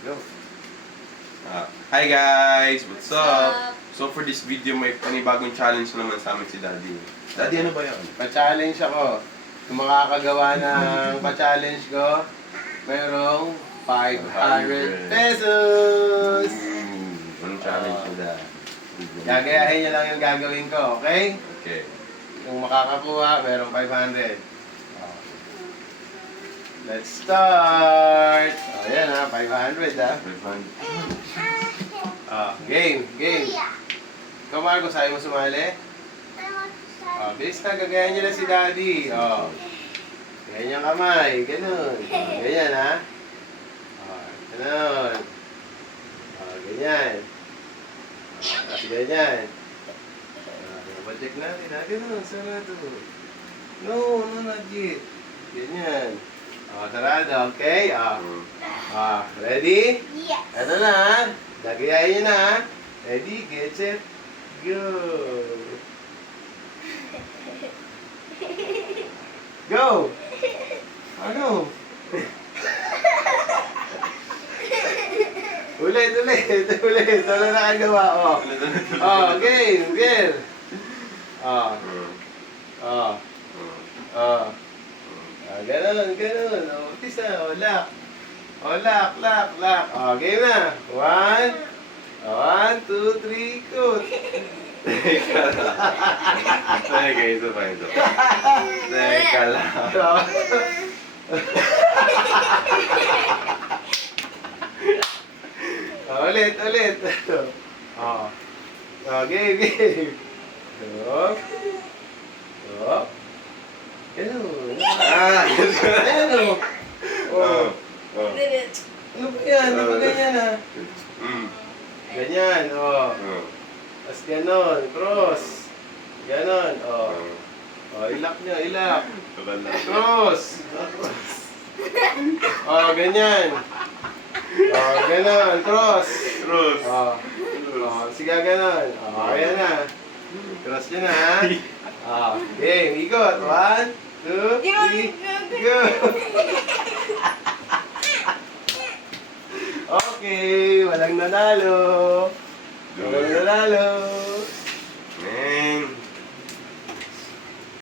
Go. Hi guys! What's up? So for this video, may panibagong challenge na naman sa amin si Daddy. Daddy, ano ba yan? Pa-challenge ako. Kung makakagawa ng pa-challenge ko, merong 500 pesos! Anong challenge mo, Dad? Gagayahin niyo lang yung gagawin ko, okay? Okay. Kung makakakuha, merong 500. Let's start! Ayan ha, 500 ha. Game. Ikaw, Marcos, ayaw mo sumali? Bilis na, gagayan niyo na si Daddy. Ganyan kamay, ganun. Ganyan ha. Ganun. Ganyan. Tapos ganyan. Check natin ha. Ganun, sarado. No, not yet. Ganyan. Sarado, okay? Ready? Yes. Ito na ha. Gagayahin niyo na ha. Ready, get set, go! Go! Ano? Ulit. Wala nakagawa, game. Ganun. Umpisa, lock. Lock. Game na. 1, 2, 3, go! Teka lang. Ulit. Game. Stop. Ganun. Ano ba yan? Di ba ganyan ha? Ganyan, Tapos ganon, cross. Ganon, ilak nyo. Cross. Ganyan. Ganon, cross. Sige, ganon. Ayan na. Cross nyo na, ha? Game, ikot. 1, 2, 3, go! Okay, walang nanalo.